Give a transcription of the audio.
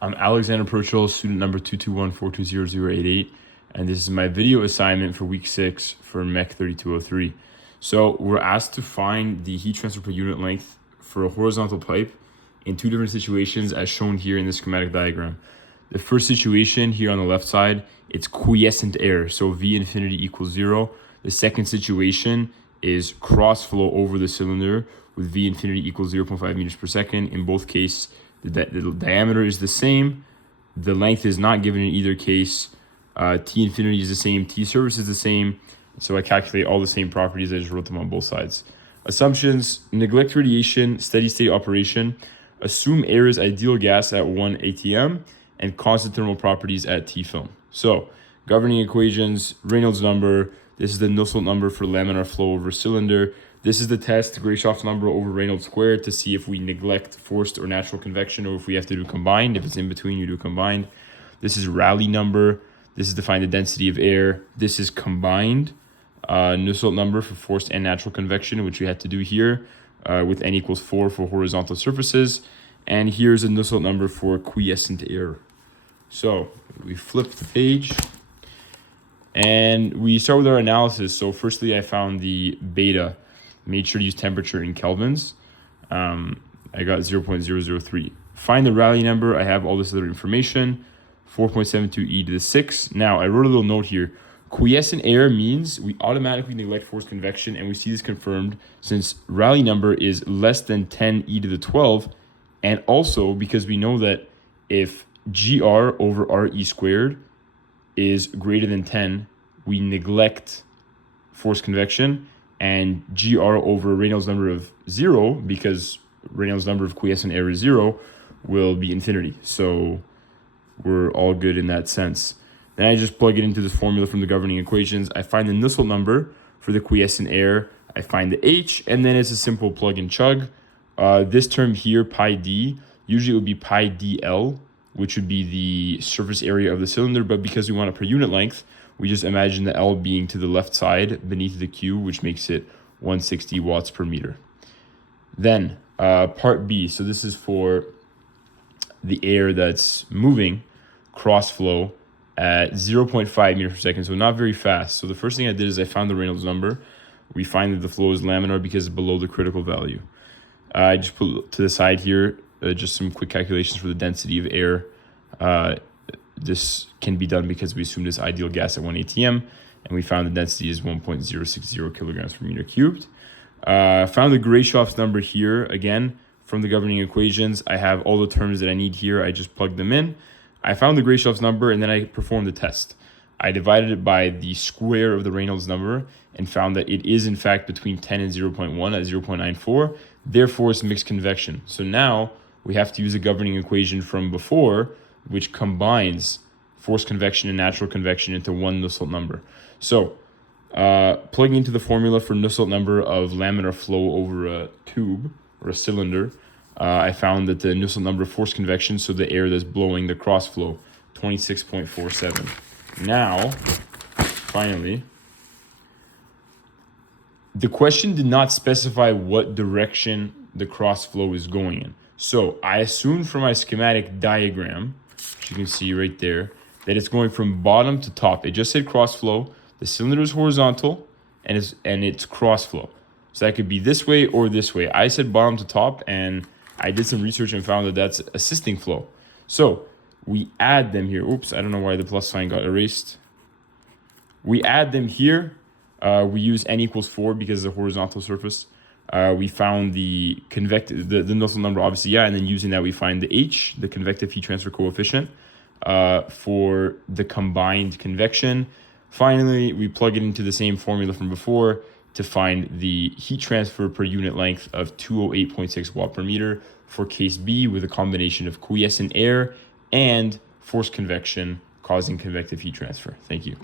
I'm Alexander Purchell, student number 221420088, and this is my video assignment for week 6 for Mech 3203. So we're asked to find the heat transfer per unit length for a horizontal pipe in two different situations as shown here in the schematic diagram. The first situation here on the left side, it's quiescent air, so V infinity equals 0. The second situation is cross flow over the cylinder with V infinity equals 0.5 meters per second. In both cases, the diameter is the same. The length is not given in either case. T infinity is the same. T surface is the same. So I calculate all the same properties. I just wrote them on both sides. Assumptions: neglect radiation, steady state operation. Assume air is ideal gas at 1 atm and constant thermal properties at T film. So governing equations, Reynolds number. This is the Nusselt number for laminar flow over cylinder. This is the test, Grashoff's number over Reynolds squared, to see if we neglect forced or natural convection or if we have to do combined. If it's in between, you do combined. This is Rayleigh number. This is to find the density of air. This is combined Nusselt number for forced and natural convection, which we had to do here with n equals 4 for horizontal surfaces. And here's a Nusselt number for quiescent air. So we flip the page and we start with our analysis. So firstly, I found the beta. Made sure to use temperature in kelvins. I got 0.003. Find the Rayleigh number. I have all this other information. 4.72 e to the 6. Now, I wrote a little note here. Quiescent air means we automatically neglect forced convection, and we see this confirmed since Rayleigh number is less than 10 e to the 12, and also because we know that if GR over RE squared is greater than 10, we neglect forced convection, and GR over Reynolds number of 0, because Reynolds number of quiescent air is 0, will be infinity. So we're all good in that sense. Then I just plug it into this formula from the governing equations. I find the Nusselt number for the quiescent air. I find the H, and then it's a simple plug and chug. This term here, pi d, usually it would be pi dl, which would be the surface area of the cylinder, but because we want it per unit length, we just imagine the L being to the left side beneath the Q, which makes it 160 watts per meter. Then part B, so this is for the air that's moving, cross flow at 0.5 meters per second, so not very fast. So the first thing I did is I found the Reynolds number. We find that the flow is laminar because it's below the critical value. I just put to the side here just some quick calculations for the density of air. This can be done because we assumed it's ideal gas at 1 atm, and we found the density is 1.060 kilograms per meter cubed. Found the Grashoff's number here, again, from the governing equations. I have all the terms that I need here. I just plugged them in. I found the Grashoff's number, and then I performed the test. I divided it by the square of the Reynolds number and found that it is, in fact, between 10 and 0.1 at 0.94. Therefore, it's mixed convection. So now we have to use a governing equation from before, which combines forced convection and natural convection into one Nusselt number. So plugging into the formula for Nusselt number of laminar flow over a tube or a cylinder, I found that the Nusselt number of forced convection, so the air that's blowing the cross flow, 26.47. Now, finally, the question did not specify what direction the cross flow is going in. So I assumed from my schematic diagram, which you can see right there, that it's going from bottom to top. It just said cross flow. The cylinder is horizontal and it's cross flow. So that could be this way or this way. I said bottom to top, and I did some research and found that that's assisting flow. So we add them here. Oops, I don't know why the plus sign got erased. We add them here. We use n equals 4 because it's a horizontal surface. We found the Nusselt number, obviously, yeah, and then using that we find the H, the convective heat transfer coefficient, for the combined convection. Finally, we plug it into the same formula from before to find the heat transfer per unit length of 208.6 watt per meter for case B, with a combination of quiescent air and forced convection causing convective heat transfer. Thank you.